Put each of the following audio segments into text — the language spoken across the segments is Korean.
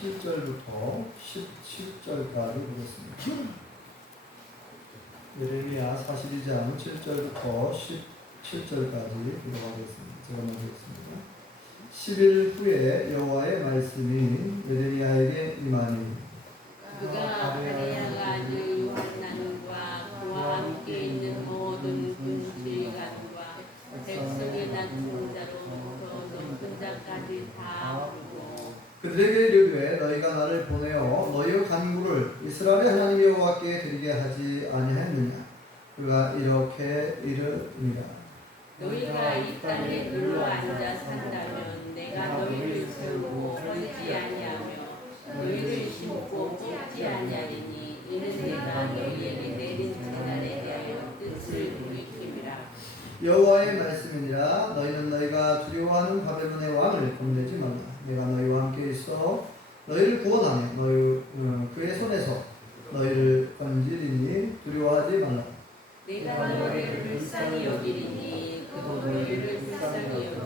7절부터 17절까지 보겠습니다. 예레미야 42장 7절부터 17절까지 읽어보겠습니다. 제가 먼저 읽겠습니다. 10일 후에 여호와의 말씀이 예레미야에게 임하니 그가 가레야가 아들 요한난과 그와 함께 있는 모든 군지관과 백성의 낮은 자로부터 높은 자까지 다 부르고 그들에게 이르되 너희가 나를 보내어 너희의 간구를 이스라엘의 하나님 여호와께 드리게 하지 아니하였느냐. 그가 이렇게 이르니라. 너희가 이 땅에 눌러 앉아 산다면 내가 너희를 세우고 헐지 아니하며 너희를 심고 뽑지 아니하리니 이는 내가 너희에게 내린 재단에 대하여 뜻을 돌이킴이라. 여호와의 말씀이니라. 너희는 너희가 두려워하는 바벨론의 왕을 겁내지 말라. 내가 너희와 함께 있어 너희를 구원하며 그의 손에서 너희를 건지리니 두려워하지 말라. 내가 너희를 불쌍히 여기리니 그도 너희를 불쌍히 여겨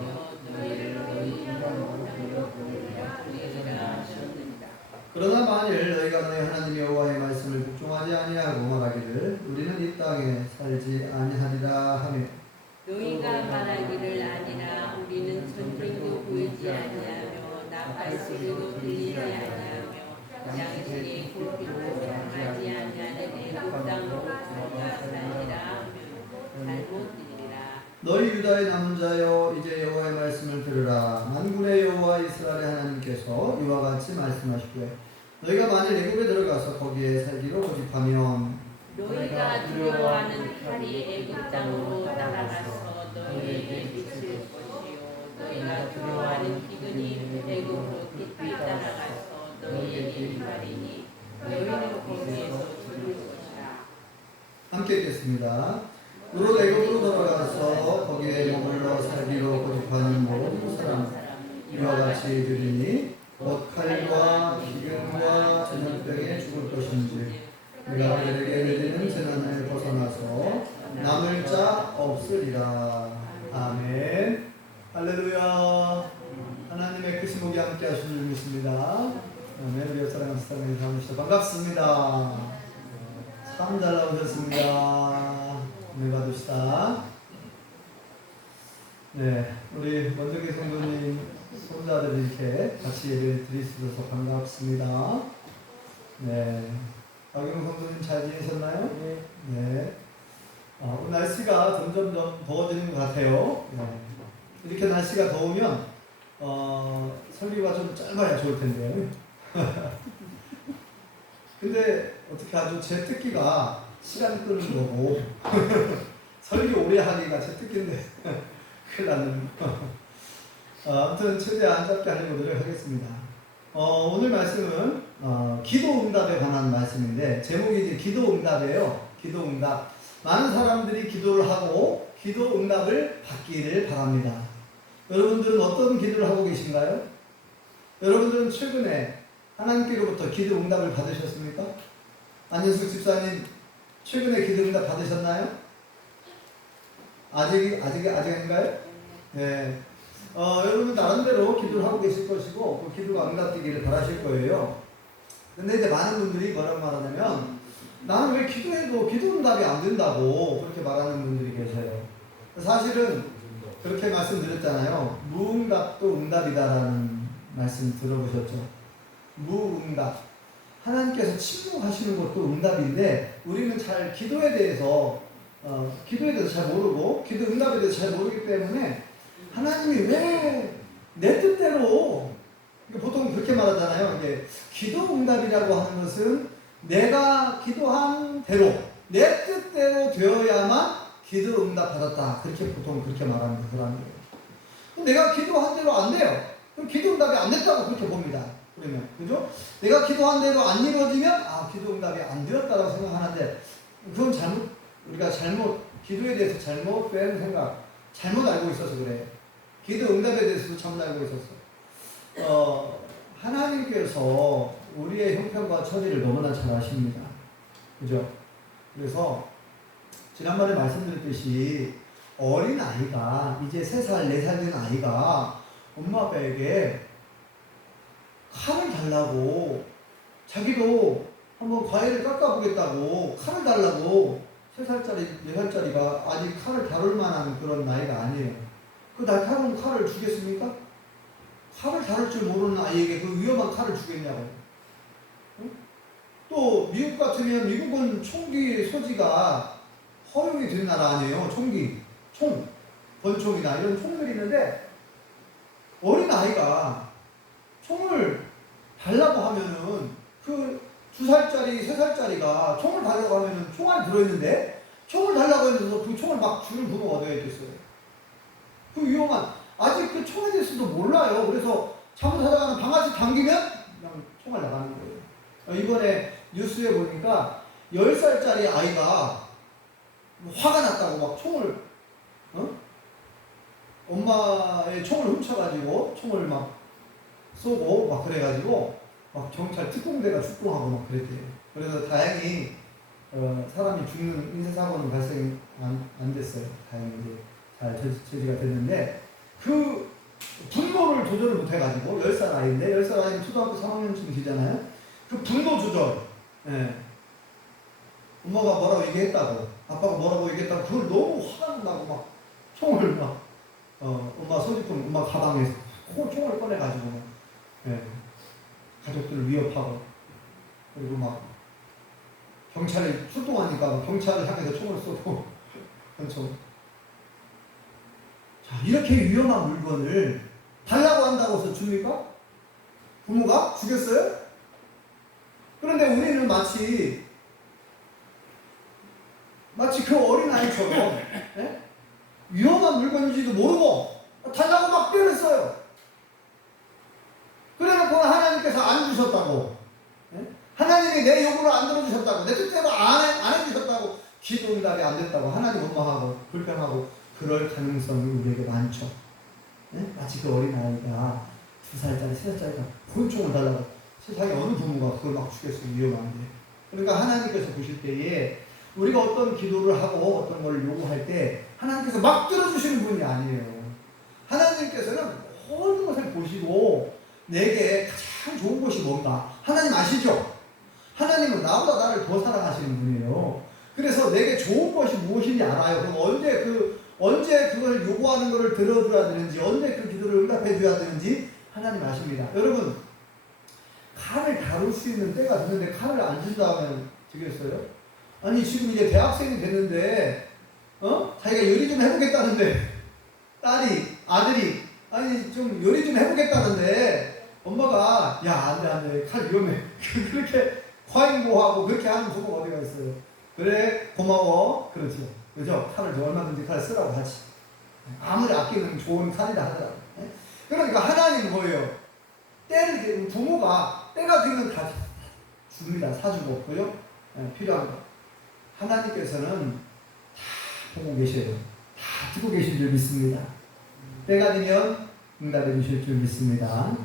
너희를 너희 땅으로 보내리라 하셨느니라. 그러나 만일 너희가 너희 하나님 여호와의 말씀을 복종하지 아니하고 말하기를 우리는 이 땅에 살지 아니하리라 하며 너희가 말하기를 아니라 우리는 전쟁도 보이지 아니하며 나팔 소리도 들리지 아니하며 양식이 굵기도 정하지 아니하는 애굽 땅으로 우리가 살리라 하며 잘못 들리라. 너희 유다의 남은 자여 이제 여호와의 말씀을 들으라. 만군의 여호와 이스라엘의 하나님께서 이와 같이 말씀하시되 너희가 만일 애굽에 들어가서 거기에 살기로 고집하면 너희가 두려워하는 칼이 애굽 땅으로 따라가서 너희에게 미칠 것이요 너희가 두려워하는 기근이 애굽으로 깊이 따라가서 너희에게 임하리니 너희는 거기에서 죽을 것이라. 함께 읽겠습니다. 우로 애굽으로 돌아가서 거기에 머물러 살기로 고집하는 모든 사람 이와 같이 들으니 곧 칼과 기근과 전염병에 죽을 것인지 내가 그들에게 내리는 재난을 벗어나서 남을 자 없으리라. 아멘. 할렐루야. 하나님의 크신 목이 함께 하시는 줄 믿습니다. 아멘. 우리 사랑하는 사랑의 사모님들 반갑습니다. 참 잘 나오셨습니다. 네, 받읍시다. 네, 우리 원정기 성도님 손자들 이렇게 같이 예배를 드릴 수 있어서 반갑습니다. 네, 박영 성도님 잘 지내셨나요? 네. 오늘 날씨가 점점 더워지는 것 같아요. 네. 이렇게 날씨가 더우면 설교가 좀 짧아야 좋을 텐데. 근데 어떻게 아주 제 특기가 시간 끄는 거고 설교 오래 하기가 제 특기인데 큰일 났네요. 아무튼 최대한 짧게 하려고 노력하겠습니다. 오늘 말씀은 기도 응답에 관한 말씀인데 제목이 이제 기도 응답이에요. 기도 응답. 많은 사람들이 기도를 하고 기도 응답을 받기를 바랍니다. 여러분들은 어떤 기도를 하고 계신가요? 여러분들은 최근에 하나님께로부터 기도 응답을 받으셨습니까? 안현숙 집사님 최근에 기도 응답 받으셨나요? 아직 아닌가요? 네. 여러분 나름대로 기도를 하고 계실 것이고 그 기도가 응답되기를 바라실 거예요. 근데 이제 많은 분들이 뭐라고 말하냐면 나는 왜 기도해도 기도 응답이 안 된다고 그렇게 말하는 분들이 계세요. 사실은 그렇게 말씀드렸잖아요. 무응답도 응답이다라는 말씀 들어보셨죠? 무응답. 하나님께서 침묵하시는 것도 응답인데 우리는 잘 기도에 대해서 잘 모르고 기도 응답에 대해서 잘 모르기 때문에 하나님이 왜 내 뜻대로 보통 그렇게 말하잖아요. 이게 기도 응답이라고 하는 것은 내가 기도한 대로 내 뜻대로 되어야만 기도 응답 받았다. 그렇게 보통 그렇게 말하는 거예요. 내가 기도한 대로 안 돼요. 그럼 기도 응답이 안 됐다고 그렇게 봅니다. 그러면 그죠? 내가 기도한 대로 안 이루어지면 기도 응답이 안 되었다고 생각하는데 그건 우리가 기도에 대해서 잘못된 생각, 잘못 알고 있어서 그래요. 기도 응답에 대해서도 잘못 알고 있었어. 하나님께서 우리의 형편과 처지를 너무나 잘 아십니다. 그죠? 그래서 지난번에 말씀드렸듯이 어린 아이가 이제 3살, 4살 된 아이가 엄마 아빠에게 칼을 달라고, 자기도 한번 과일을 깎아보겠다고 칼을 달라고 3살짜리, 4살짜리가 아직 칼을 다룰 만한 그런 나이가 아니에요. 그 날카로운 칼을 주겠습니까? 칼을 다룰 줄 모르는 아이에게 그 위험한 칼을 주겠냐고요. 응? 또 미국 같으면 미국은 총기 소지가 허용이 된 나라 아니에요. 총기, 권총이나 이런 총들이 있는데 어린 아이가 총을 달라고 하면은 그 2살짜리, 3살짜리가 총을 달라고 하면은 총 안에 들어있는데 총을 달라고 해서 그 총을 막 주는 부모가 어디가 있겠어요. 그 위험한, 아직 그 총에 대해서도 몰라요. 그래서 잘못하다가는 방아쇠 당기면 그냥 총알 나가는 거예요. 이번에 뉴스에 보니까 10살짜리 아이가 화가 났다고 막 총을, 엄마의 총을 훔쳐가지고 총을 막 쏘고 막 그래가지고 막 경찰 특공대가 출동하고 막 그랬대요. 그래서 다행히 사람이 죽는 인사사고는 발생 안 됐어요. 다행히 이제 잘 처리가 됐는데 그 분노를 조절을 못해가지고 10살 아이인데 10살 아이는 초등학교 3학년쯤 되잖아요. 그 분노 조절, 예. 엄마가 뭐라고 얘기했다고, 아빠가 뭐라고 얘기했다고 그걸 너무 화가 나고 막 총을 막 엄마 소지품, 엄마 가방에서 총을 꺼내가지고 막, 예. 가족들을 위협하고, 그리고 막 경찰이 출동하니까 경찰을 향해서 총을 쏘고 그렇죠. 자, 이렇게 위험한 물건을 달라고 한다고 해서 줍니까? 부모가 주겠어요? 그런데 우리는 마치 그 어린아이처럼, 예? 위험한 물건인지도 모르고 달라고 막 빼냈어요. 그래놓고 하나님께서 안 주셨다고, 예? 하나님이 내 요구를 안 들어주셨다고, 내 뜻대로 안 해주셨다고, 기도 응답이 안 됐다고 하나님 원망하고 불평하고 그럴 가능성이 우리에게 많죠. 예? 마치 그 어린아이가 2살짜리, 3살짜리가 권총을 달라고, 세상에 어느 부모가 그걸 막 주겠어요. 위험한데. 그러니까 하나님께서 보실 때에 우리가 어떤 기도를 하고 어떤 걸 요구할 때 하나님께서 막 들어주시는 분이 아니에요. 하나님께서는 모든 것을 보시고 내게 가장 좋은 것이 뭔가 하나님 아시죠? 하나님은 나보다 나를 더 사랑하시는 분이에요. 그래서 내게 좋은 것이 무엇인지 알아요. 그럼 언제 그걸 요구하는 것을 들어줘야 되는지, 언제 그 기도를 응답해 줘야 되는지 하나님 아십니다. 여러분, 칼을 다룰 수 있는 때가 됐는데 칼을 안 준다면 되겠어요? 아니 지금 이제 대학생이 됐는데 자기가 요리 좀 해보겠다는데 아들이 아니 좀 요리 좀 해보겠다는데 엄마가 야 안돼 칼 위험해 그렇게 과잉보호하고 그렇게 하는 부모가 어디가 있어요. 그래 고마워 그렇죠. 그죠? 칼을 얼마든지 칼 쓰라고 하지. 아무리 아끼는 좋은 칼이라 하더라고. 그러니까 하나님은 뭐예요? 부모가 때가 되면 다 줍니다. 사주고 그죠? 필요한 거. 하나님께서는 다 보고 계셔요. 다 듣고 계실 줄 믿습니다. 때가 되면 응답해 주실 줄 믿습니다.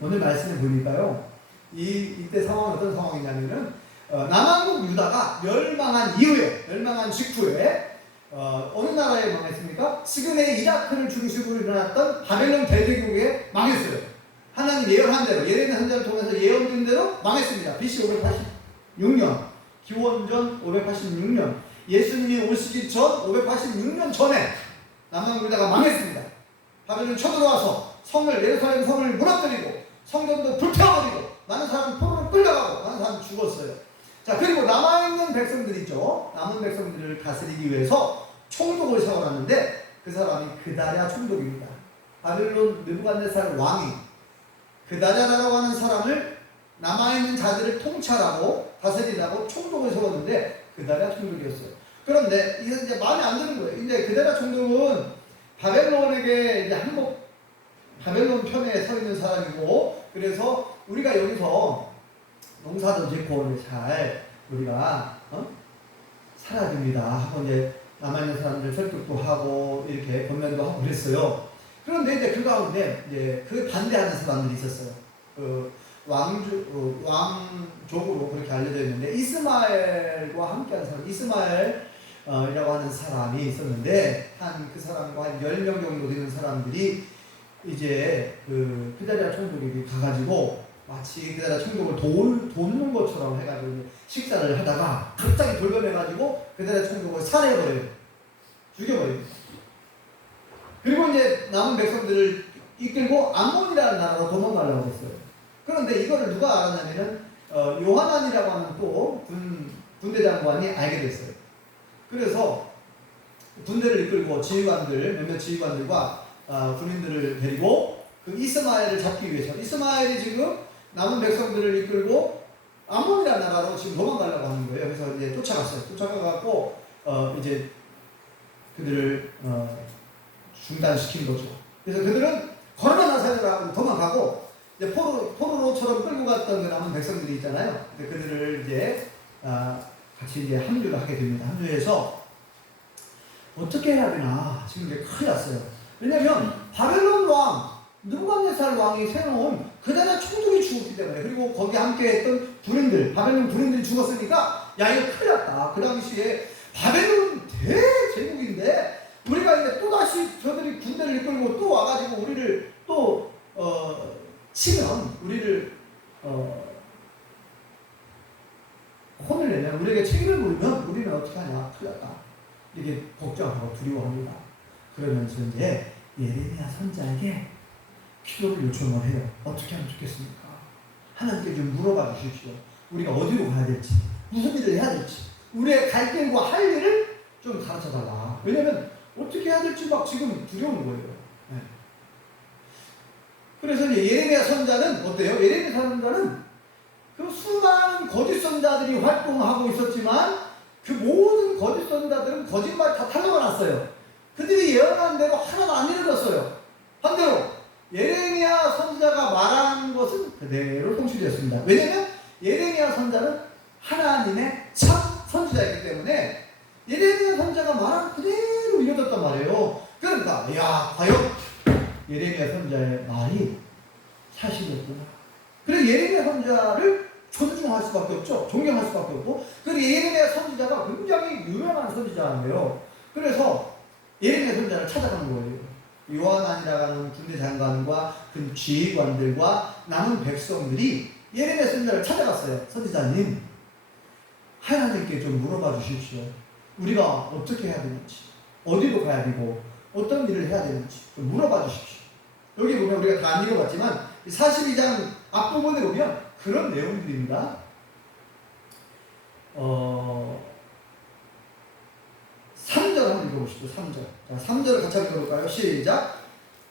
오늘 말씀을 보니까요. 이때 상황은 어떤 상황이냐면은 남한국 유다가 멸망한 직후에 어느 나라에 망했습니까? 지금의 이라크를 중심으로 일어났던 바벨론 대제국에 망했어요. 하나님 예언한 대로, 예레미야 선지자를 통해서 예언된 대로 망했습니다. BC 586년, 기원전 586년, 예수님이 오시기 전 586년 전에 남한국 유다가 망했습니다. 바벨론 쳐들어와서 예루살렘 성을 무너뜨리고 성전도 불태워버리고 많은 사람이 포로로 끌려가고 많은 사람이 죽었어요. 자, 그리고 남아있는 백성들이죠. 남은 백성들을 다스리기 위해서 총독을 세워놨는데 그 사람이 그다랴 총독입니다. 바벨론 느부갓네살 왕이 그다랴라고 하는 사람을 남아있는 자들을 통찰하고 다스리라고 총독을 세웠는데 그다랴 총독이었어요. 그런데 이게 이제 마음에 안 드는 거예요. 이제 그다랴 총독은 바벨론에게 이제 바벨론 편에 서 있는 사람이고, 그래서 우리가 여기서 농사도 짓고 잘 우리가 살아야 됩니다 하고 이제 남아있는 사람들 설득도 하고 이렇게 권면도 하고 그랬어요. 그런데 이제 그 가운데 이제 그 반대하는 사람들이 있었어요. 그 왕족으로 그렇게 알려져 있는데 이스마엘과 함께하는 사람, 이스마엘이라고 하는 사람이 있었는데 그 사람과 한 10명 정도 되는 사람들이 이제 그다랴 총독에게 가가지고 마치 그대라 천국을 돕는 것처럼 해가지고 식사를 하다가 갑자기 돌변해가지고 그대라 천국을 살해해버려요. 죽여버려요. 그리고 이제 남은 백성들을 이끌고 암몬이라는 나라로 도망가려고 했어요. 그런데 이거를 누가 알았냐면은 요하난이라고 하는 또 군대 장관이 알게 됐어요. 그래서 군대를 이끌고 몇몇 지휘관들과 군인들을 데리고 그 이스마엘을 잡기 위해서 이스마엘이 지금 남은 백성들을 이끌고 암몬이라는 나라로 지금 도망가려고 하는 거예요. 그래서 이제 쫓아갔어요. 쫓아가갖고 이제 그들을 중단시킨 거죠. 그래서 그들은 걸어가 나서를 하고 도망가고 이제 포로로처럼 끌고 갔던 그 남은 백성들이 있잖아요. 그들을 이제 같이 이제 합류를 하게 됩니다. 합류해서 어떻게 해야 되나 지금 이제 큰일 났어요. 왜냐면 바벨론 왕 느부갓네살 왕이 세워놓은 그 나라 총독이 죽었기 때문에 그리고 거기 함께했던 바벨론 군인들이 죽었으니까 야 이거 큰일 났다. 그 당시에 바벨론 대제국인데 우리가 이제 또다시 저들이 군대를 이끌고 또 와가지고 우리를 또 치면 우리를 혼을 내면 우리에게 책임을 물면 우리는 어떻게 하냐 큰일 났다. 이렇게 걱정하고 두려워합니다. 그러면서 이제 예레미야 선지자에게 기도를 요청을 해요. 어떻게 하면 좋겠습니까? 하나님께 좀 물어봐 주십시오. 우리가 어디로 가야 될지, 무슨 일을 해야 될지, 우리의 갈 길과 할 일을 좀 가르쳐 달라. 왜냐면 어떻게 해야 될지 막 지금 두려운 거예요. 네. 그래서 이제 예레미야 선자는 어때요? 예레미야 선자는 그 수많은 거짓 선자들이 활동하고 있었지만 그 모든 거짓 선자들은 거짓말 다 탈로가 났어요. 그들이 예언한 대로 하나도 안 이루어졌어요. 반대로 예레미야 선자가 말한 것은 그대로 성취되었습니다. 왜냐하면 예레미야 선자는 하나님의 참 선지자이기 때문에 예레미야 선자가 말한 그대로 이루어졌단 말이에요. 그러니까 과연 예레미야 선자의 말이 사실이었구나. 그래서 예레미야 선자를 존중할 수밖에 없죠. 존경할 수밖에 없고 그리고 예레미야 선지자가 굉장히 유명한 선지자인데요. 그래서 예레미야 선자를 찾아간 거예요. 요한안이라고 하는 군대 장관과 그 지휘관들과 남은 백성들이 예레미야 선지자를 찾아갔어요. 선지자님, 하나님께 좀 물어봐 주십시오. 우리가 어떻게 해야 되는지, 어디로 가야 되고, 어떤 일을 해야 되는지 좀 물어봐 주십시오. 여기 보면 우리가 다 안 읽어봤지만 42장 앞부분에 보면 그런 내용들입니다. 3절 한번 읽어보시죠. 3절. 자, 3절을 같이 읽어볼까요? 시작.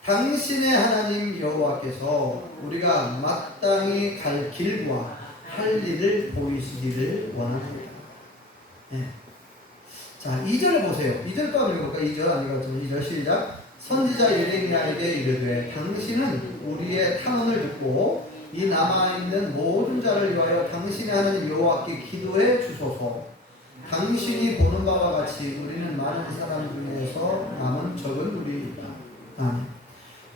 당신의 하나님 여호와께서 우리가 마땅히 갈 길과 할 일을 보이시기를 원합니다. 네. 자, 2절을 보세요. 2절 또 한번 읽어볼까요? 2절 아니고 2절 시작. 선지자 예레미야에게 이르되 당신은 우리의 탐언을 듣고 이 남아있는 모든 자를 위하여 당신의 하나님 여호와께 기도해 주소서. 당신이 보는 바와 같이 우리는 많은 사람 중에서 남은 적은 우리이다. 아멘.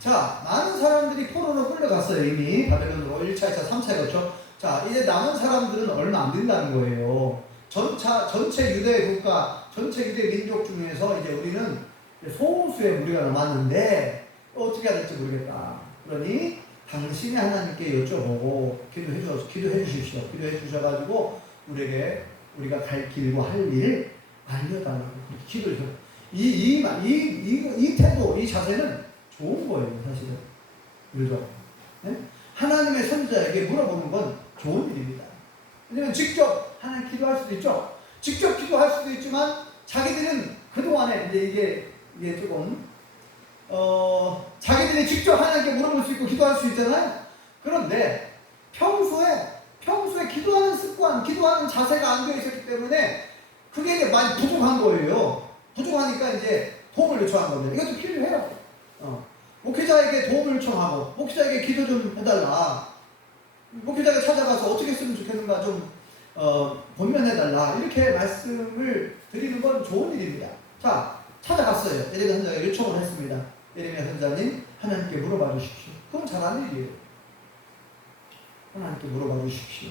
자, 많은 사람들이 포로로 끌려갔어요. 이미 바벨론으로 1차, 2차, 3차였죠. 자, 이제 남은 사람들은 얼마 안 된다는 거예요. 전체 유대 국가, 전체 유대 민족 중에서 이제 우리는 소수의 무리가 남았는데 어떻게 해야 될지 모르겠다. 그러니 당신이 하나님께 여쭤보고 기도해 주십시오. 기도해 주셔가지고 우리가 갈 길과 할 일을 알려달라고 기도해서 이 태도, 이 자세는 좋은 거예요, 사실은. 그렇죠? 네? 하나님의 선지자에게 물어보는 건 좋은 일입니다. 왜냐면 직접 하나님 기도할 수도 있죠. 직접 기도할 수도 있지만 자기들은 그동안에 이제 이게 조금 자기들이 직접 하나님께 물어볼 수 있고 기도할 수 있잖아요. 그런데 평소에 기도하는 습관, 기도하는 자세가 안 되어 있었기 때문에 그게 이제 많이 부족한 거예요. 부족하니까 이제 도움을 요청한 겁니다. 이것도 필요해요. 목회자에게 도움을 요청하고 목회자에게 기도 좀 해달라. 목회자가 찾아가서 어떻게 했으면 좋겠는가 좀 권면해달라. 이렇게 말씀을 드리는 건 좋은 일입니다. 자, 찾아갔어요. 예레미야 선자가 요청을 했습니다. 예레미야 선자님, 하나님께 물어봐 주십시오. 그건 잘하는 일이에요. 하나님께 물어봐 주십시오.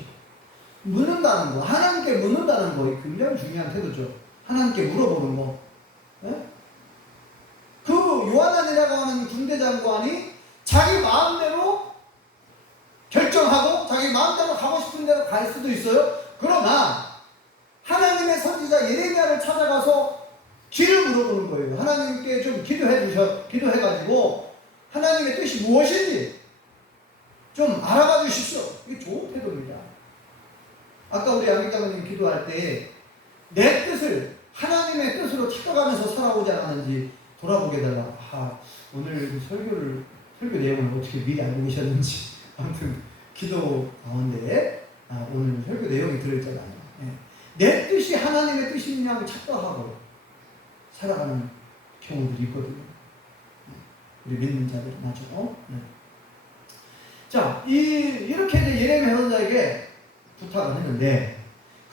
묻는다는 거, 하나님께 묻는다는 거 굉장히 중요한 태도죠. 하나님께 물어보는 거. 네? 그 요한안이라고 하는 군대 장관이 자기 마음대로 결정하고 가고 싶은 대로 갈 수도 있어요. 그러나 하나님의 선지자 예레미야를 찾아가서 길을 물어보는 거예요. 하나님께 좀 기도해가지고 하나님의 뜻이 무엇인지 좀 알아봐 주십시오. 이게 좋은 태도입니다. 아까 우리 양육장님 기도할 때 내 뜻을 하나님의 뜻으로 찾아가면서 살아오지 않았는지 돌아보게 해달라. 오늘 설교 내용을 어떻게 미리 알고 계셨는지 아무튼 기도 가운데 오늘 설교 내용이 들어있잖아요. 내 뜻이 하나님의 뜻이냐고 착각하고 살아가는 경우들이 있거든요. 우리 믿는 자들은 맞죠? 자, 이렇게 예레미야 선지자에게 부탁을 했는데,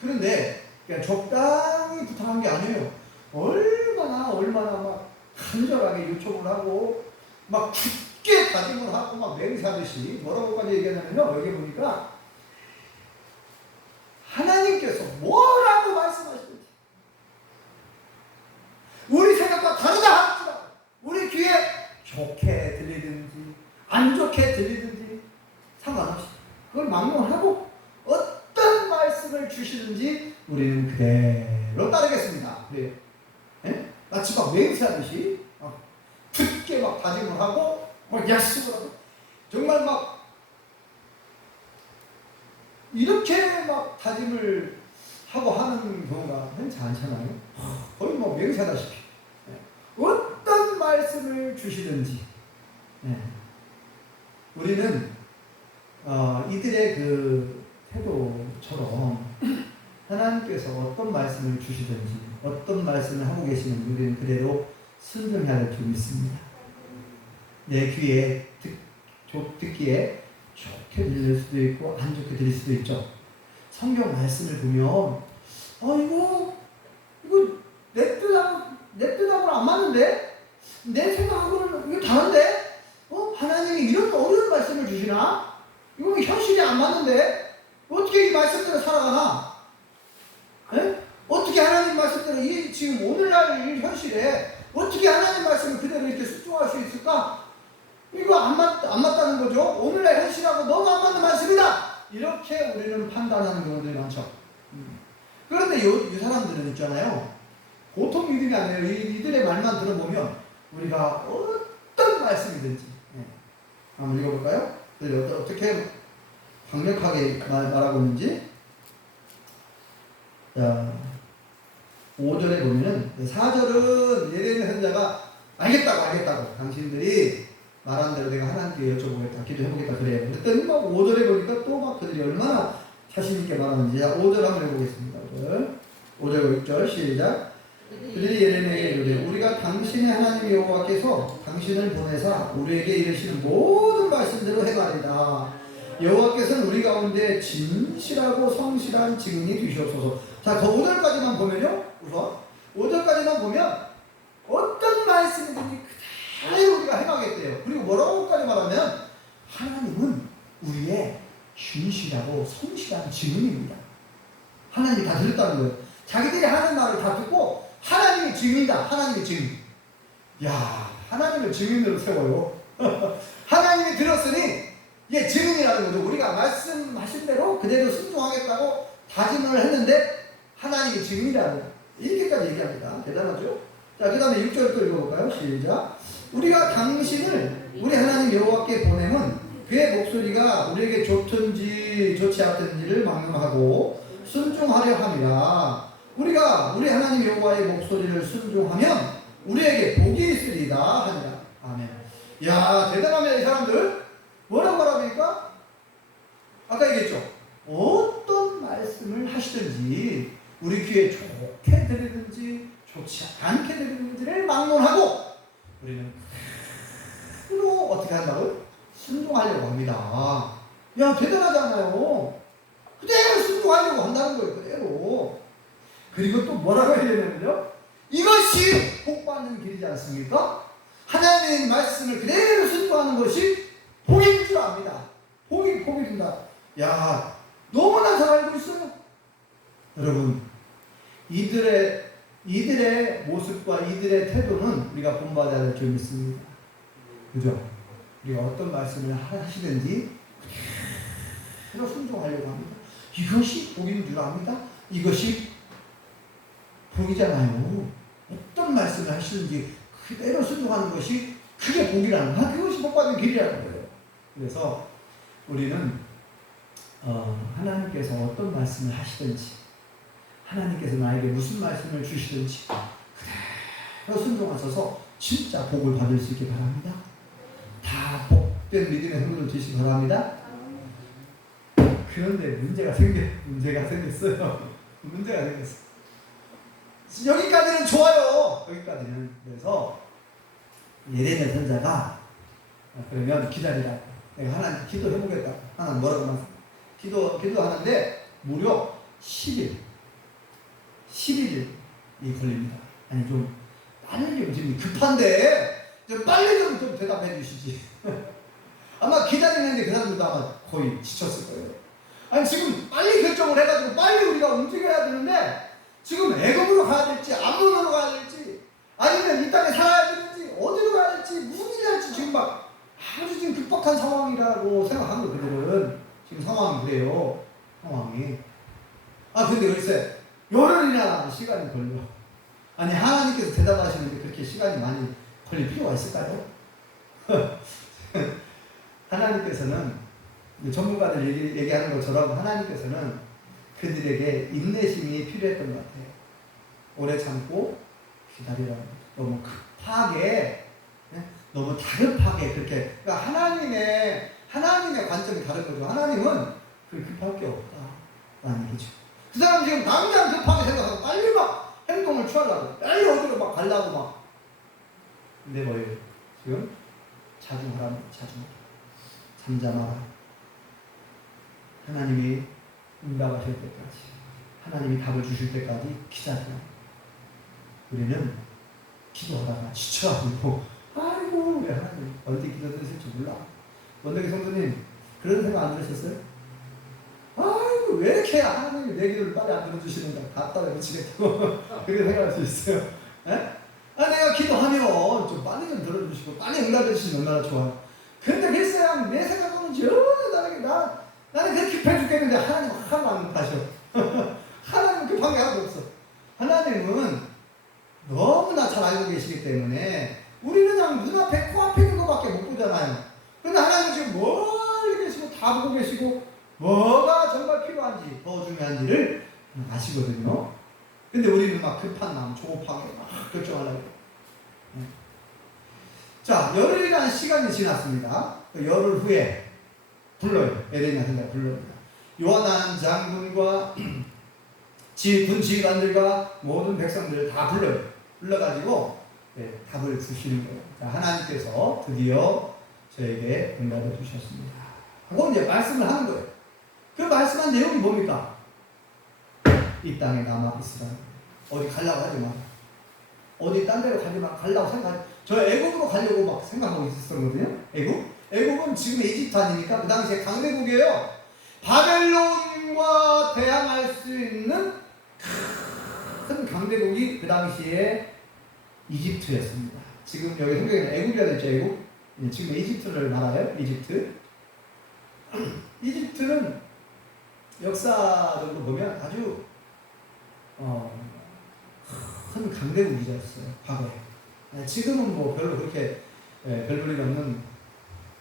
그런데 그냥 적당히 부탁한 게 아니에요. 얼마나 막 간절하게 요청을 하고 막 굳게 다짐을 하고 막 맹세하듯이 뭐라고까지 얘기하냐면요. 여기 보니까 하나님께서 뭐라고 말씀하시는지 우리 생각과 다르다 할지라도 우리 귀에 좋게 들리든지 안 좋게 들리든지 상관없이 그걸 막론하고 어떤 말씀을 주시든지 우리는 그대로 따르겠습니다. 그래요. 마치 막 맹세하듯이 굳게 막 다짐을 하고 막 약속을 하고 정말 막 이렇게 막 다짐을 하고 하는 경우가 흔치 않잖아요. 거의 뭐 맹세하다시피 어떤 말씀을 주시든지 우리는 이들의 그 태도처럼 하나님께서 어떤 말씀을 주시든지 어떤 말씀을 하고 계시는지 우리는 그대로 순종해야 할 줄 믿습니다. 내 귀에 듣기에 좋게 들릴 수도 있고 안 좋게 들릴 수도 있죠. 성경 말씀을 보면 이거 내 뜻하고는 안 맞는데? 내 생각하고는 이거 다른데? 하나님이 이런 어려운 말씀을 주시나? 이거 현실이 안 맞는데? 어떻게 이 말씀대로 살아가나? 어떻게 하나님 말씀대로 지금 오늘날 이 현실에 어떻게 하나님 말씀을 그대로 이렇게 순종할 수 있을까? 이거 안 맞다는 거죠. 오늘날 현실하고 너무 안 맞는 말씀이다. 이렇게 우리는 판단하는 경우들이 많죠. 그런데 이 사람들은 있잖아요. 보통 믿음이 아니에요. 이들의 말만 들어보면 우리가 어떤 말씀이든지 한번 읽어볼까요? 어떻게 강력하게 말하고 있는지. 자, 5절에 보면은 4절은 예레미야 선지자가 알겠다고 당신들이 말한 대로 내가 하나님께 여쭤보겠다 기도해보겠다 그래요. 그랬더니 막 5절에 보니까 또 막 그들이 얼마나 자신있게 말하는지. 5절 한번 해보겠습니다. 5절 6절 시작. 그들이 예레미야에게 이르되 우리가 당신의 하나님 여호와께서 당신을 보내사 우리에게 이르시는 모든 말씀대로 행하리다. 여호와께서는 우리 가운데 진실하고 성실한 증인이 되시옵소서. 자, 그 5절까지만 보면요. 우선 5절까지만 보면 어떤 말씀이든지 그대로 우리가 행하겠대요. 그리고 뭐라고까지 말하면 하나님은 우리의 진실하고 성실한 증인입니다. 하나님이 다 들었다는 거예요. 자기들이 하는 말을 다 듣고 하나님이 증인이다. 하나님이 증인. 야, 하나님을 증인으로 세워요. 하나님이 들었으니 이게 증인이라는 거죠. 우리가 말씀하신 대로 그대로 순종하겠다고 다짐을 했는데 하나님이 증인이라는 거예요. 이렇게까지 얘기합니다. 대단하죠? 자, 그 다음에 6절 또 읽어볼까요? 시작. 우리가 당신을 우리 하나님 여호와께 보내면 그의 목소리가 우리에게 좋든지 좋지 않든지를 막론하고 순종하려 함이라. 우리가 우리 하나님 여호와의 목소리를 순종하면 우리에게 복이 있으리다 하니라. 아멘. 야, 대단합니다. 이 사람들 뭐라고 말합니까? 아까 얘기했죠. 어떤 말씀을 하시든지 우리 귀에 좋게 들리든지 좋지 않게 들리든지를 막론하고 우리는 그대로 어떻게 한다고요? 순종하려고 합니다. 야, 대단하잖아요. 그대로 순종하려고 한다는 거예요. 그대로. 그리고 또 뭐라고 해야 되냐면요, 이것이 복받는 길이지 않습니까? 하나님의 말씀을 그대로 순종하는 것이 복인 줄 압니다. 복입니다. 야, 너무나 잘 알고 있어요. 여러분, 이들의 모습과 이들의 태도는 우리가 본받아야 할 줄 믿습니다. 그죠? 우리가 어떤 말씀을 하시든지 그대로 순종하려고 합니다. 이것이 복인 줄 압니다. 이것이 복이잖아요. 어떤 말씀을 하시는지 그대로 순종하는 것이 그게 복이라는 거야. 그것이 복받은 길이라는 거예요. 그래서 우리는 하나님께서 어떤 말씀을 하시든지, 하나님께서 나에게 무슨 말씀을 주시든지 그대로 순종하셔서 진짜 복을 받을 수 있기 바랍니다. 다 복된 믿음의 성도들 되시기 바랍니다. 그런데 문제가 생겼어요. 문제가 생겼어. 여기까지는 좋아요. 여기까지는. 그래서 예레미야 선자가 그러면 기다리라. 내가 하나님 기도해보겠다. 하나님 뭐라고 말씀? 기도하는데 무려 11일이 걸립니다. 아니 좀 빨리 좀 지금 급한데 좀 빨리 좀 대답해 주시지. 아마 기다리는데 그 사람들도 아마 거의 지쳤을 거예요. 아니 지금 빨리 결정을 해가지고 빨리 우리가 움직여야 되는데 지금 애굽으로 가야 될지 암몬으로 가야 될지 아니면 이 땅에 살아야 되는지 어디로 가야 될지 무슨 일이 할지 지금 막 아주 지금 급박한 상황이라고 생각한 거 그들은 지금 상황이 그래요. 상황이. 근데 글쎄 열흘이나 시간이 걸려. 아니 하나님께서 대답하시는데 그렇게 시간이 많이 걸릴 필요가 있을까요? 하나님께서는 전문가들 얘기하는 것처럼 하나님께서는 그들에게 인내심이 필요했던 것 같아요. 오래 참고 기다리라는 거죠. 너무 급하게, 너무 다급하게 그렇게. 그러니까 하나님의 관점이 다른 거죠. 하나님은 그렇게 급할 게 없다라는 얘기죠. 그 사람 지금 당장 급하게 생각하고 빨리 막 행동을 취하려고, 빨리 어디로 막 가려고 막. 근데 뭐예요? 지금 자중하라, 잠잠하라. 하나님이 응답하실 때까지, 하나님이 답을 주실 때까지 기다리라. 우리는 기도하다가 지쳐가지고 아이고 왜 하나님 언제 기도 들으실지 몰라. 원덕이 성도님 그런 생각 안 들으셨어요? 아이고 왜 이렇게 하나님이 내 기도를 빨리 안 들어주시는가. 갖다 미치겠다고 그렇게 생각할 수 있어요. 내가 기도하면 좀 빨리 좀 들어주시고 빨리 응답해 주시면 얼마나 좋아. 근데 글쎄요 내 생각으로는 전혀 나는 그렇게 급해 죽겠는데 하나님은 하나도 안 급하셔. 하나님은 급한 게 하나도 없어. 하나님은 너무나 잘 알고 계시기 때문에 우리는 그냥 눈앞에 코앞에 있는 것밖에 못 보잖아요. 근데 하나님은 지금 멀리 계시고 다 보고 계시고 뭐가 정말 필요한지 더 중요한지를 아시거든요. 근데 우리는 막 급한 마음 조급하게 막 결정하려고 해요. 자, 열흘이라는 시간이 지났습니다. 열흘 후에 불러요. 에레미야 선지자가 불러입니다. 요하난 장군과 군 지휘관들과 모든 백성들을 다 불러요. 불러가지고 답을 주시는 거예요. 자, 하나님께서 드디어 저에게 응답을 주셨습니다. 하고 이제 말씀을 하는 거예요. 그 말씀한 내용이 뭡니까? 이 땅에 남아 있으라. 어디 가려고 하지 마. 어디 딴 데로 가지 마. 가려고 생각하지. 저 애국으로 가려고 막 생각하고 있었거든요. 애국은 지금의 이집트 아니니까 그 당시에 강대국이에요. 바벨론과 대항할 수 있는 큰 강대국이 그 당시에 이집트였습니다. 지금 여기 성경에는 애국이라 되어 있죠. 애국. 지금 이집트를 말해요. 이집트는 역사적으로 보면 아주 큰 강대국이었어요. 과거에. 지금은 뭐 별로 그렇게 별 볼일 없는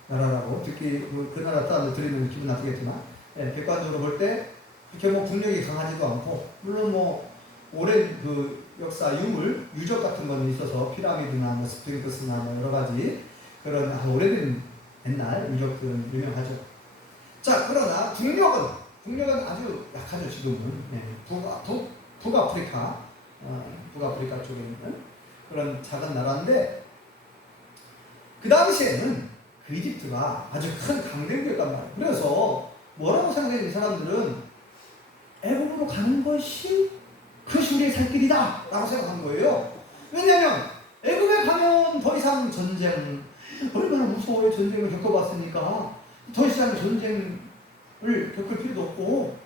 나라라고 특히 그 나라 사람들 들으면 기분 나쁘겠지만 객관적으로 볼 때 그렇게 뭐 국력이 강하지도 않고 물론 뭐 오랜 그 역사 유적 같은 거는 있어서 피라미드나 뭐 스핑크스나 뭐 여러 가지 그런 오래된 옛날 유적들은 유명하죠. 자, 그러나 국력은 아주 약하죠. 지금은 북아프리카 쪽에 있는 그런 작은 나라인데 그 당시에는 그 이집트가 아주 큰 강대국이었단 말이에요. 그래서 뭐라고 생각해요? 이 사람들은 애굽으로 가는 것이 그것이 우리의 살 길이다 라고 생각한 거예요. 왜냐하면 애굽에 가면 더 이상 전쟁, 얼마나 무서워요. 전쟁을 겪어봤으니까 더 이상 전쟁을 겪을 필요도 없고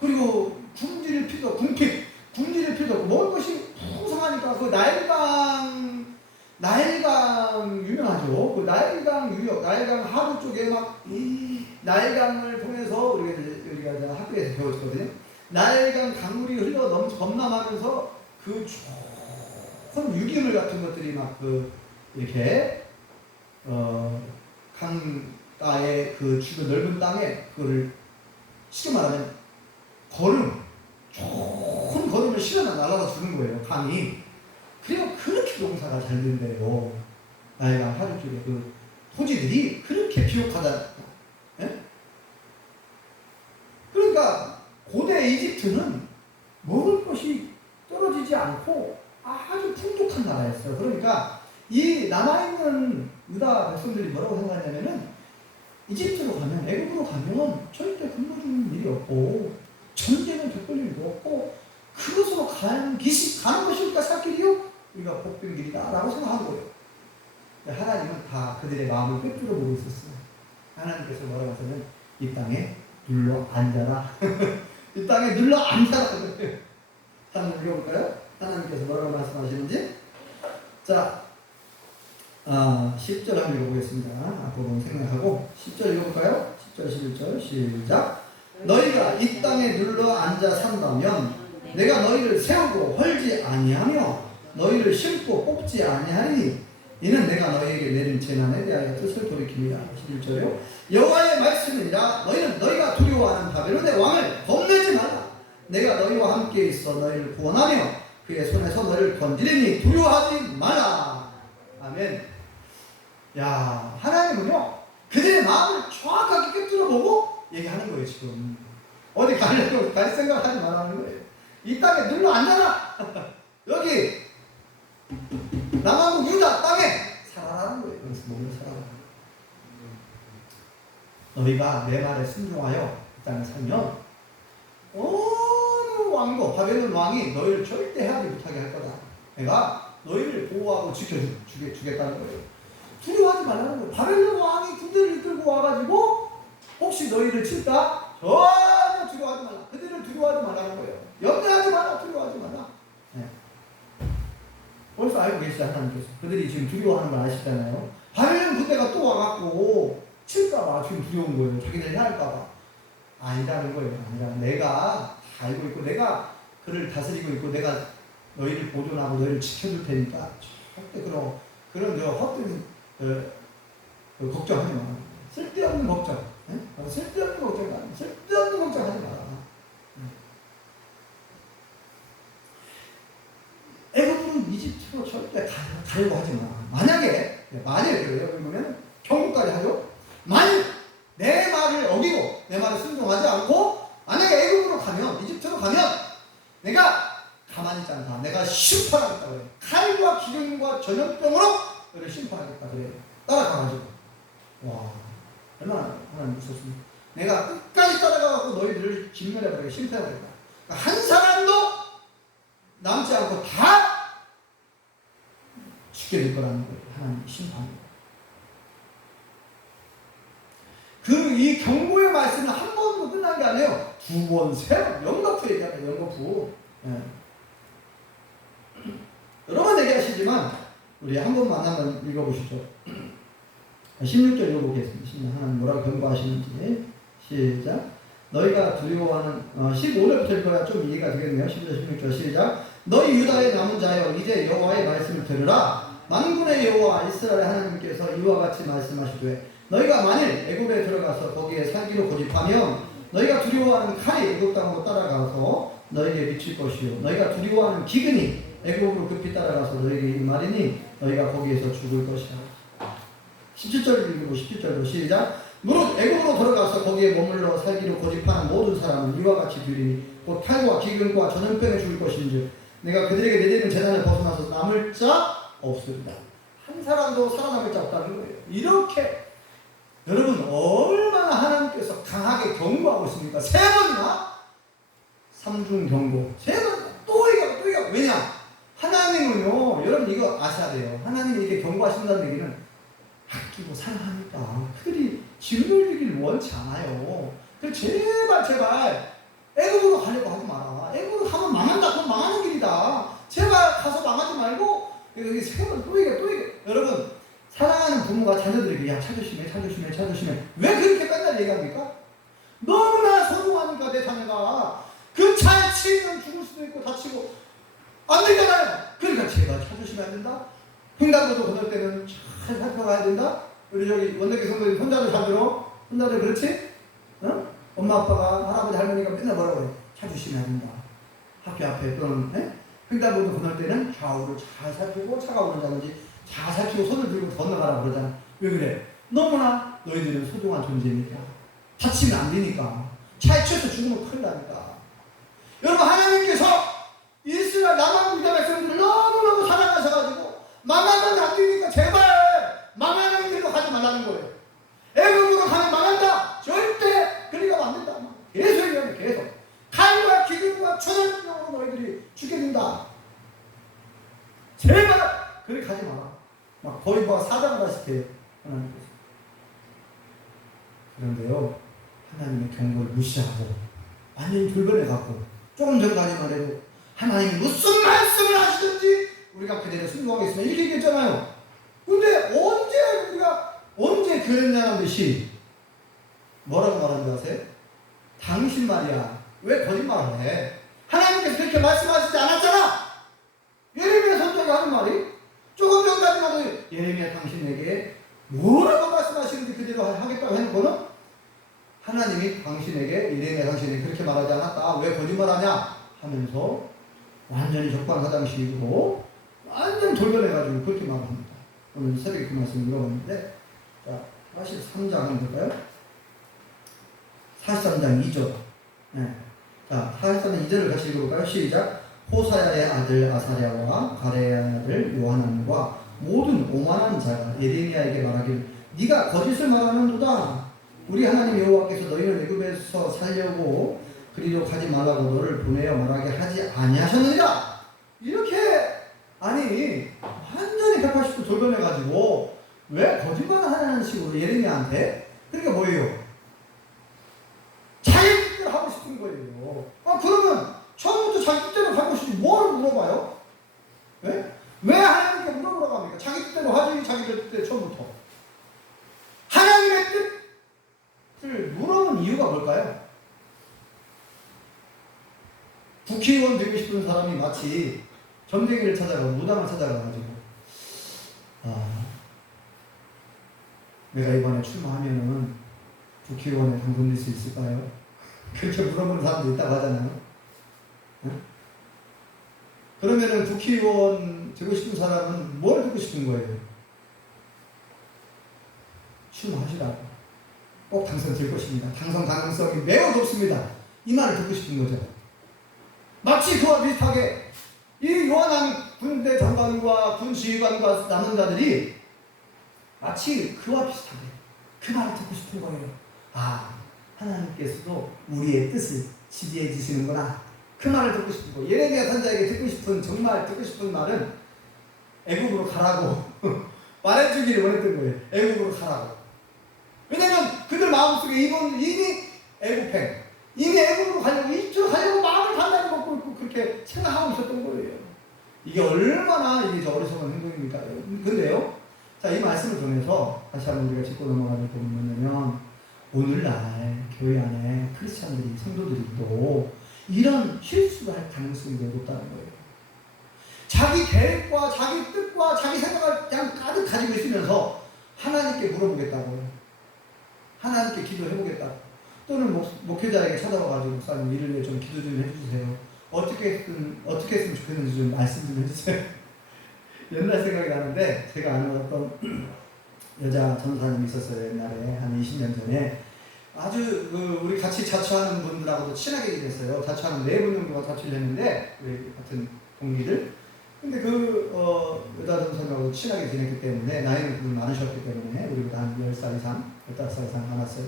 그리고 굶주릴 필요도 없고 먹을 것이 풍성하니까 그 나일강 유명하죠. 그 나일강 유역, 나일강 하루 쪽에 막 이 나일강을 통해서 그래서 우리가 이제 학교에서 배웠거든요. 나일강 강물이 흘러 범람하면서 그 좋은 유기물 같은 것들이 막 이렇게 강가의 그 주변 넓은 땅에 그거를 쉽게 말하면 좋은 거름을 실어나 날아다 주는 거예요. 강이. 그리고 그렇게 농사가 잘 된대요. 나일강 하류 쪽에 그 토지들이 그렇게 비옥하다. 예? 그러니까 고대 이집트는 먹을 것이 떨어지지 않고 아주 풍족한 나라였어요. 그러니까 이 남아있는 유다 백성들이 뭐라고 생각하냐면은 이집트로 가면, 애국으로 가면 절대 굶어 죽는 일이 없고 전쟁은 겪을 일도 없고 그것으로 가는 것이 우리가 살 길이요? 우리가 복된 길이다 라고 생각한 거예요. 하나님은 다 그들의 마음을 꿰뚫어 보고 있었어요. 하나님께서 뭐라고 하시면 이 땅에 눌러 앉아라. 이 땅에 눌러 앉아라. 한번 읽어볼까요? 하나님께서 뭐라고 말씀하시는지. 자, 10절 한번 읽어보겠습니다. 앞부분 생각하고 10절 읽어볼까요? 10절 11절 시작. 너희가 이 땅에 눌러 앉아 산다면 내가 너희를 세우고 헐지 아니하며 너희를 심고 뽑지 아니하리니 이는 내가 너희에게 내린 재난에 대하여 뜻을 돌이킵니다. 11절요. 여호와의 말씀이니라. 너희는 너희가 두려워하는 바벨론의 왕을 겁내지 말라. 내가 너희와 함께 있어 너희를 구원하며 그의 손에서 너희를 건지리니 두려워하지 말라. 아멘. 야, 하나님은요 그들의 마음을 정확하게 꿰뚫어보고 얘기하는 거예요. 지금 어디 가려고 갈 생각을 하지 말라는 거예요. 이 땅에 눌러 앉아라. 여기 남한국 유다 땅에 살아라는 거예요. 그래서 몸을 살아라. 너희가 내 말에 순종하여 이 땅에 살면 어느 왕도 바벨론 왕이 너희를 절대 해하지 못하게 할 거다. 내가 너희를 보호하고 지켜주겠다는 거예요. 두려워하지 말라는 거예요. 바벨론 왕이 군대를 이끌고 와가지고 혹시 너희를 칠까? 전혀 두려워하지 말라. 그들을 두려워하지 말라는 거예요. 염려하지 마라. 두려워하지 마라. 네. 벌써 알고 계시죠, 하나님께서. 그들이 지금 두려워하는 걸 아시잖아요. 바벨론 군대가 또 와갖고 칠까봐 지금 두려운 거예요. 자기들 해할까봐. 아니라는 거예요. 아니라 내가 다 알고 있고 내가 그를 다스리고 있고 내가 너희를 보존하고 너희를 지켜줄 테니까 절대 그런 헛된 걱정하지 마. 쓸데없는 걱정. 네? 쓸데없는 걱정. 쓸데없는 걱정하지 마라. 애굽은 이집트로 절대 가려고 하지 마. 만약에 그래요. 그러면 경고까지 하죠. 만일 내 말을 어기고 내 말을 순종하지 않고 만약에 애굽으로 가면 이집트로 가면 내가 가만히 있지 않다. 내가 심판하겠다 그래. 칼과 기름과 전염병으로 너를 심판하겠다 그래. 따라가가지고 와 얼마나 하나님 무섭습니까? 내가 끝까지 따라가고 너희들을 진멸해버리고 심판해버리겠다. 그러니까 한 사람도 남지 않고 다 죽게 될 거라는 거예요. 하나님 심판으로. 이 경고의 말씀은 한 번으로 끝난 게 아니에요. 두 번, 세 번, 연거푸 얘기하네요. 연거푸. 네. 여러 번 얘기하시지만 우리 한 번만 한번 읽어보시죠. 16절 읽어보겠습니다. 하나님 뭐라고 경고하시는지 시작. 너희가 두려워하는 15절부터 읽어야 좀 이해가 되겠네요. 15절 16절 시작. 너희 유다의 남은 자여 이제 여호와의 말씀을 들으라. 만군의 여호와 이스라엘 하나님께서 이와 같이 말씀하시되 너희가 만일 애굽에 들어가서 거기에 살기로 고집하면 너희가 두려워하는 칼이 애굽 땅으로 따라가서 너희에게 미칠 것이요 너희가 두려워하는 기근이 애굽으로 급히 따라가서 너희에게 임하리니 너희가 거기에서 죽을 것이라. 17절 읽고 17절도 시작. 무릇 애굽으로 들어가서 거기에 머물러 살기로 고집하는 모든 사람은 이와 같이 되리니 곧 칼과 기근과 전염병에 죽을 것인즉 내가 그들에게 내리는 재난을 벗어나서 남을 자 없습니다. 한 사람도 살아남을 자 없다는 거예요. 이렇게 여러분 얼마나 하나님께서 강하게 경고하고 있습니까? 세 번이나 삼중 경고. 세 번 또 이거 왜냐? 하나님은요 여러분 이거 아셔야 돼요. 하나님이 이렇게 경고하신다는 얘기는 아끼고 사랑하니까 그들이 짓눌리길 원치 않아요. 그래서 제발 애굽으로 가려고 하지 마라. 애굽으로 가면 망한다. 그건 망하는 길이다. 제발 가서 망하지 말고 여기 세 번 또 얘기해. 여러분 사랑하는 부모가 자녀들에게 야 차 조심해 왜 그렇게 맨날 얘기합니까? 너무나 소중하니까 내 자녀가 그 차에 치이면 죽을 수도 있고 다치고 안 되잖아요. 그러니까 제가 찾으시면 안 된다. 횡단보도 건널 때는 잘 살펴가야 된다. 우리 저기 원내교 성도님 혼자도 잘 들어? 혼자도 그렇지? 어? 엄마 아빠가 할아버지 할머니가 맨날 뭐라고 해? 찾으시면 안 된다. 학교 앞에 또는 횡단보도 건널 때는 좌우를 잘 살피고 차가 오는지 안 오는지 잘 살피고 손을 들고 건너가라 그러잖아. 왜 그래? 너무나 너희들은 소중한 존재니까. 다치면 안 되니까. 차에 치여서 죽으면 큰일 나니까. 여러분, 하나님께서 이스라엘 남한 유다 백성들을 너무너무 사랑하셔가지고 망하면 안 되니까 제발 망하는 길로 가지 말라는 거예요. 애굽으로 가면 망한다. 절대 그리 가면 안 된다. 계속 얘기하면 계속. 칼과 기근과 초전병으로 너희들이 죽게 된다. 제발 그리 가지 마라. 막 거의 뭐 사자가 다시피 해. 하나님께서. 그런데요, 하나님의 경고를 무시하고 완전히 돌변해갖고 조금 전까지만 해도 하나님이 무슨 말씀을 하시든지 우리가 그대로 순종하겠습니다 이렇게 얘기했잖아요. 근데 언제 그랬냐는 듯이 뭐라고 말하는 줄 아세요? 당신 말이야 왜 거짓말을 해? 하나님께서 그렇게 말씀하시지 않았잖아. 예레미야 선지자가 하는 말이 조금 전까지만 해도 예레미야 당신에게 뭐라고 말씀하시는지 그대로 하겠다고 해놓고는 하나님이 당신에게 예레미야 당신에게 그렇게 말하지 않았다. 왜 거짓말하냐 하면서 완전히 적반하장식으로 완전 돌변해가지고 그렇게 말합니다. 오늘 새벽에 그 말씀을 읽어봤는데, 자 43장 한번 볼까요? 43장 2절. 네. 자 43장 2절을 같이 읽어볼까요? 시작. 호사야의 아들 아사랴와 가레야의 아들 요하난과 모든 오만한 자가 예레미야에게 말하기를 네가 거짓을 말하는도다. 우리 하나님 여호와께서 너희를 애굽에서 살려고 그리로 가지 말라고 너를 보내어 말하게 하지 아니하셨느니라. 이렇게 아니 완전히 180도 돌변해가지고 왜 거짓말을 하냐는 식으로 예레미야한테. 그러니까 뭐예요? 자기 뜻대로 하고 싶은 거예요. 그러면 처음부터 자기 뜻대로 하고 싶으면 뭘 물어봐요? 왜 하나님께 물어보라고 합니까? 자기 뜻대로 하지. 자기 뜻대로 처음부터 하나님의 뜻을 물어본 이유가 뭘까요? 국회의원 되고 싶은 사람이 마치 점쟁이를 찾아가고 무당을 찾아가가지고 내가 이번에 출마하면은 국회의원에 당선될 수 있을까요? 그렇게 물어보는 사람도 있다고 하잖아요. 응? 그러면은 국회의원 되고 싶은 사람은 뭘 듣고 싶은 거예요? 출마하시라고. 꼭 당선될 것입니다. 당선 가능성이 매우 높습니다. 이 말을 듣고 싶은 거죠. 마치 그와 비슷하게 이 요한한 군대 장관과 군 지휘관과 남은 자들이 마치 그와 비슷하게 그 말을 듣고 싶은 거예요. 하나님께서도 우리의 뜻을 지지해 주시는구나. 그 말을 듣고 싶은 거예요. 예레미야 선지자에게 듣고 싶은, 정말 듣고 싶은 말은 애굽으로 가라고 말해주기를 원했던 거예요. 애굽으로 가라고. 왜냐면 그들 마음속에 이미 애굽행, 이미 애굽으로 가려고, 이쪽으로 가려고 마음을 단단히 먹고 있고 그렇게 생각하고 있었던 거예요. 이게 얼마나 이게 어리석은 행동입니까? 근데요, 자, 이 말씀을 통해서 다시 한번 우리가 짚고 넘어가야 될 부분은 뭐냐면, 오늘날 교회 안에 크리스찬들이, 성도들이 또 이런 실수를 할 가능성이 매우 높다는 거예요. 자기 계획과 자기 뜻과 자기 생각을 그냥 가득 가지고 있으면서 하나님께 물어보겠다고요. 하나님께 기도해보겠다고. 또는 목회자에게 찾아와가지고 목사님 이를 위해 좀 기도 좀 해주세요. 어떻게 했으면 좋겠는지 좀 말씀 좀 해주세요. 옛날 생각이 나는데, 제가 아는 어떤 여자 전사님이 있었어요. 옛날에 한 20년 전에. 아주 우리 같이 자취하는 분들하고도 친하게 지냈어요. 자취하는 4분 정도가 자취를 했는데, 우리 같은 동기들. 근데 여자 전사님하고 친하게 지냈기 때문에, 나이는 그분 많으셨기 때문에 우리보다 한 10살 이상, 15살 이상 많았어요.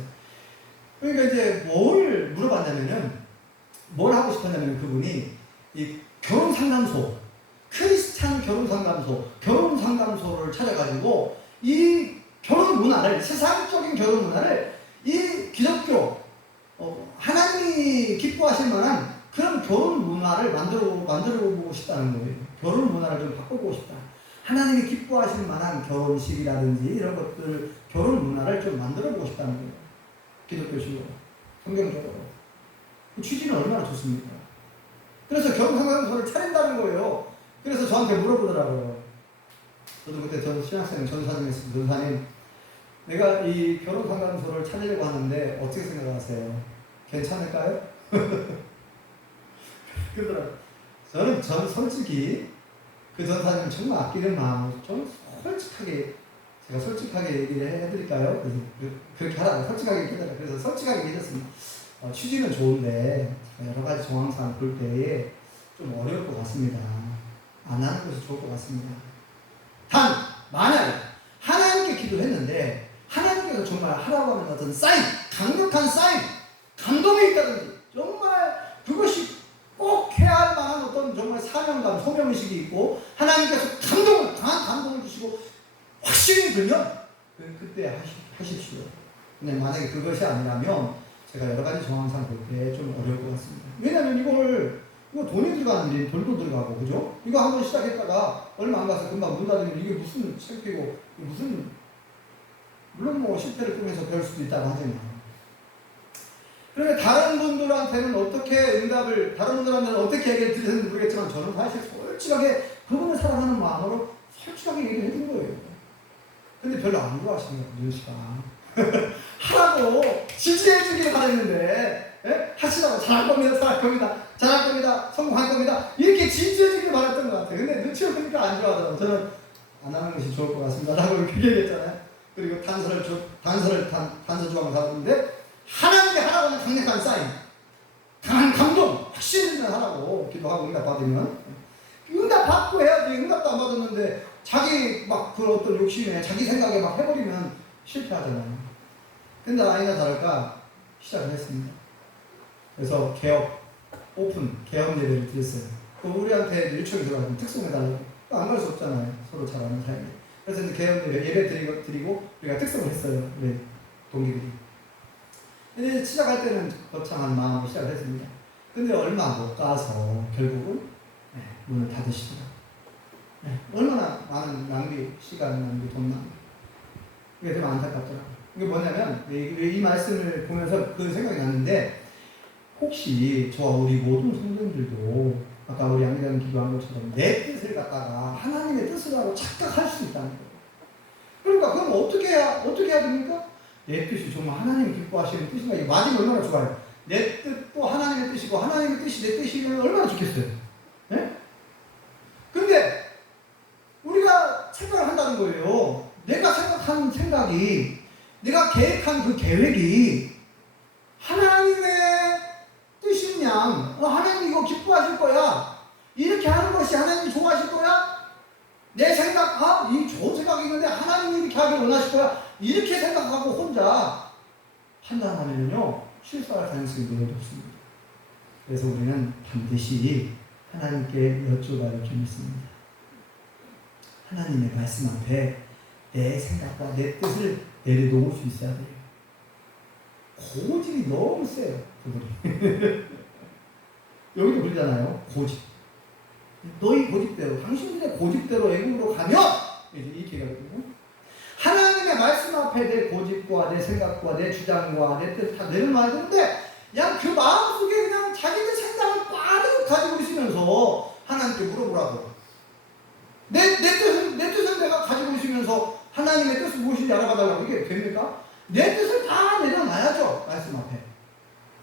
그러니까 이제 뭘 물어봤냐면은, 뭘 하고 싶었냐면 그분이 이 결혼 상담소, 크리스찬 결혼 상담소를 찾아가지고 이 결혼 문화를, 세상적인 결혼 문화를 이 기독교, 하나님이 기뻐하실 만한 그런 결혼 문화를 만들어 보고 싶다는 거예요. 결혼 문화를 좀 바꿔보고 싶다. 하나님이 기뻐하실 만한 결혼식이라든지 이런 것들, 결혼 문화를 좀 만들어 보고 싶다는 거예요. 기독교식으로. 성경적으로. 그 취지는 얼마나 좋습니까? 그래서 결혼상담소를 차린다는 거예요. 그래서 저한테 물어보더라고요. 저도 그때 전 신학생 전사님이었습니다. 전사님, 내가 이 결혼상담소를 차리려고 하는데 어떻게 생각하세요? 괜찮을까요? 그러더라고요. 저는 솔직히 그 전사님 정말 아끼는 마음으로 좀 솔직하게, 제가 솔직하게 얘기를 해드릴까요? 그래서 그렇게 하라고 솔직하게 얘기하더라고요. 그래서 솔직하게 얘기했습니다. 취지는 좋은데 여러 가지 정황상 볼 때에 좀 어려울 것 같습니다. 안 하는 것이 좋을 것 같습니다. 단 만약 하나님께 기도했는데 하나님께서 정말 하라고 하는 어떤 사인, 강력한 사인, 감동이 있다든지 정말 그것이 꼭 해야 할 만한 어떤 정말 사명감, 소명의식이 있고 하나님께서 강한 감동을 주시고 확신이 들면 그때 하십시오. 근데 만약에 그것이 아니라면 제가 여러 가지 정황상 볼 때 좀 어려울 것 같습니다. 왜냐면 이거 돈이 들어가는 일이 돈도 들어가고, 그죠? 이거 한번 시작했다가 얼마 안 가서 금방 문 닫으면 이게 무슨 창피고, 무슨, 물론 뭐 실패를 꿈에서 배울 수도 있다고 하지만. 그러면 다른 분들한테는 어떻게 얘기를 드렸는지 모르겠지만 저는 사실 솔직하게 그분을 사랑하는 마음으로 솔직하게 얘기를 해준 거예요. 근데 별로 안 좋아하시는 거예요, 윤 씨가. 하라고 지지해 주기를 바랬는데, 예? 하시라고 잘할 겁니다, 성공할 겁니다, 이렇게 지지해 주기를 바랬던 것 같아요. 근데 눈치를 보니까 안 좋아하더라고요. 저는 안 하는 것이 좋을 것 같습니다 라고 그렇게 얘기했잖아요. 그리고 단서 조항을 달았는데 하나님께 하라고 하는 강력한 사인, 강한 감동, 확신을 하라고 기도하고 응답 받으면 응답 받고 해야지. 응답도 안 받았는데 자기 막 그 어떤 욕심에 자기 생각에 막 해버리면 실패하잖아요. 근데 아니나 다를까 시작을 했습니다. 그래서 개업 예배를 드렸어요. 우리한테 요청이 들어가면 특송해달라고. 안 갈 수 없잖아요. 서로 잘 아는 사이에. 그래서 이제 개업 예배 드리고 우리가 특송을 했어요. 우리 동기들이. 근데 시작할 때는 거창한 마음으로 시작을 했습니다. 근데 얼마 못 가서 결국은 문을 닫으시더라고요. 얼마나 많은 낭비, 시간 낭비, 돈 낭비. 이게 되게 안타깝더라고요. 이게 뭐냐면 이 말씀을 보면서 그 생각이 났는데, 혹시 저와 우리 모든 성도님들도 아까 우리 양대장 기도한 것처럼 내 뜻을 갖다가 하나님의 뜻이라고 착각할 수 있다는 거예요. 그러니까 그럼 어떻게 해야 됩니까? 내 뜻이 정말 하나님이 기뻐하시는 뜻인가? 이게 맞으면 얼마나 좋아요. 내 뜻도 하나님의 뜻이고 하나님의 뜻이 내 뜻이면 얼마나 좋겠어요. 네? 근데 우리가 생각을 한다는 거예요. 내가 생각한 생각이, 내가 계획한 그 계획이 하나님의 뜻인 양, 하나님 이거 기뻐하실 거야, 이렇게 하는 것이 하나님이 좋아하실 거야, 내 생각, 이 좋은 생각이 있는데 하나님이 이렇게 하길 원하실 거야, 이렇게 생각하고 혼자 판단하면요 실수할 가능성이 매우 높습니다. 그래서 우리는 반드시 하나님께 여쭤봐야 할 점이 있습니다. 하나님의 말씀 앞에 내 생각과 내 뜻을 내려놓을 수 있어야 돼요. 고집이 너무 세요, 그분이. 여기도 그러잖아요. 고집. 너희 고집대로, 당신들의 고집대로 애국으로 가면 이제 이렇게 가거든요. 하나님의 말씀 앞에 내 고집과 내 생각과 내 주장과 내 뜻 다 내려놔야 되는데, 그냥 그 마음속에 그냥 자기들 생각을 빠르게 가지고 있으면서 하나님께 물어보라고. 내 뜻은 내가 가지고 있으면서 하나님의 뜻이 무엇인지 알아봐달라고. 이게 됩니까? 내 뜻을 다 내려놔야죠, 말씀 앞에.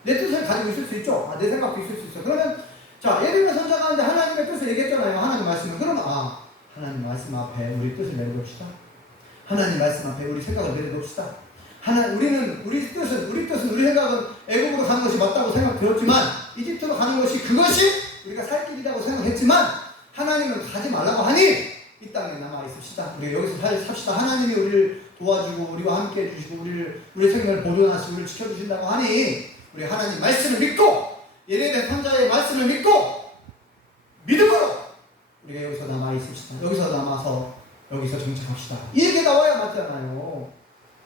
내 뜻을 가지고 있을 수 있죠. 내 생각도 있을 수 있어. 그러면 자, 예레미야 선지자가 하는데 하나님의 뜻을 얘기했잖아요. 하나님 말씀을. 그러면 하나님 말씀 앞에 우리 뜻을 내려놓읍시다. 하나님 말씀 앞에 우리 생각을 내려놓읍시다. 우리 뜻은 우리 생각은 애국으로 가는 것이 맞다고 생각되었지만, 이집트로 가는 것이 그것이 우리가 살 길이라고 생각했지만, 하나님은 가지 말라고 하니 이 땅에 남아 있읍시다. 우리 여기서 삽시다. 하나님이 우리를 도와주고 우리와 함께 해주시고 우리 생명을 보존하시고 우리를 지켜주신다고 하니, 우리 하나님 말씀을 믿고 예레미야 선지자의 말씀을 믿고 믿음으로 우리가 여기서 남아 있읍시다. 여기서 남아서 여기서 정착합시다. 이렇게 나와야 맞잖아요.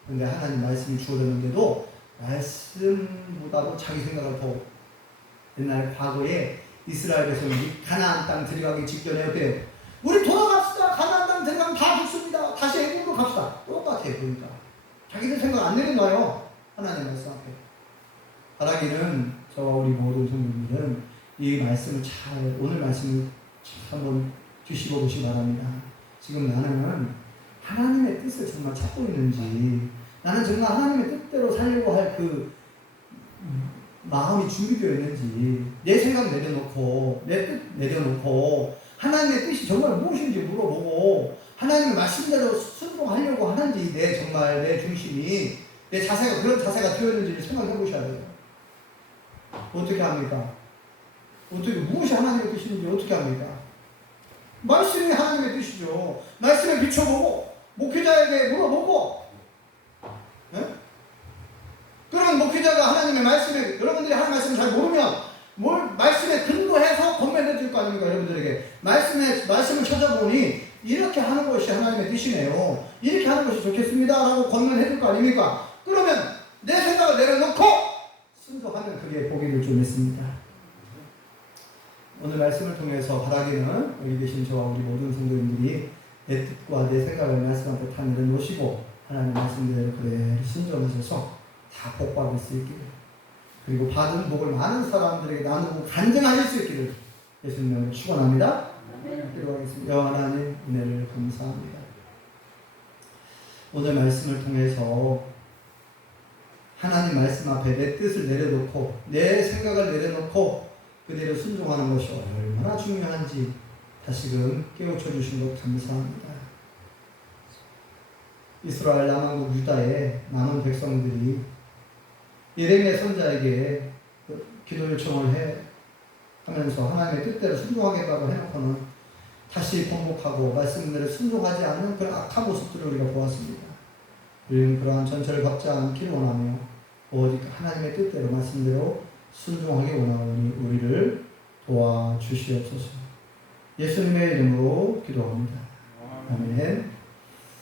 근데 하나님 말씀이 주어졌는데도 말씀보다도 자기 생각을 더, 옛날 과거에 이스라엘 백성이 가나안 땅 들어가기 직전에 어때요? 우리 돌아갑시다. 가나안 땅 들어가면 다 죽습니다. 다시 애국으로 갑시다. 똑같아요. 보니까 자기들 생각 안 내려놔요. 하나님 말씀 앞에. 바라기는 저와 우리 모든 성도님들은 이 말씀을 잘, 오늘 말씀을 잘 한번 뒤집어 보시기 바랍니다. 지금 나는 하나님의 뜻을 정말 찾고 있는지, 나는 정말 하나님의 뜻대로 살려고 할 그 마음이 준비되어 있는지, 내 생각 내려놓고, 내 뜻 내려놓고, 하나님의 뜻이 정말 무엇인지 물어보고, 하나님의 말씀대로 순종하려고 하는지, 정말 내 중심이, 내 자세가 그런 자세가 되었는지를 생각해 보셔야 돼요. 어떻게 합니까? 무엇이 하나님의 뜻인지 어떻게 합니까? 말씀이 하나님의 뜻이죠. 말씀에 비춰보고, 목회자에게 물어보고, 네? 그러면 목회자가 하나님의 말씀에, 여러분들이 하나님의 말씀을 잘 모르면, 말씀에 근거해서 권면해 줄 거 아닙니까? 여러분들에게. 말씀을 찾아보니, 이렇게 하는 것이 하나님의 뜻이네요. 이렇게 하는 것이 좋겠습니다. 라고 권면해 줄 거 아닙니까? 그러면 내 생각을 내려놓고, 순종하면 그게 복이를 좀 있습니다. 오늘 말씀을 통해서 바라기는 여기 계신 저와 우리 모든 성도님들이 내 뜻과 내 생각을 말씀 앞에 다 내려놓으시고 하나님의 말씀대로 그대로 순종하셔서 다 복받을 수 있기를, 그리고 받은 복을 많은 사람들에게 나누고 간증하실 수 있기를 예수님으로 축원합니다. 기도하겠습니다. 여호와 하나님, 은혜를 감사합니다. 오늘 말씀을 통해서 하나님 말씀 앞에 내 뜻을 내려놓고 내 생각을 내려놓고 그대로 순종하는 것이 얼마나 중요한지 다시금 깨우쳐 주신 것 감사합니다. 이스라엘 남왕국 유다의 남은 백성들이 예레미야 선지자에게 기도 요청을 하면서 하나님의 뜻대로 순종하겠다고 해놓고는 다시 번복하고 말씀대로 순종하지 않는 그런 악한 모습들을 우리가 보았습니다. 우리는 그러한 전철을 밟지 않기를 원하며 오직 하나님의 뜻대로 말씀대로 순종하기 원하오니 우리를 도와주시옵소서. 예수님의 이름으로 기도합니다. 아멘.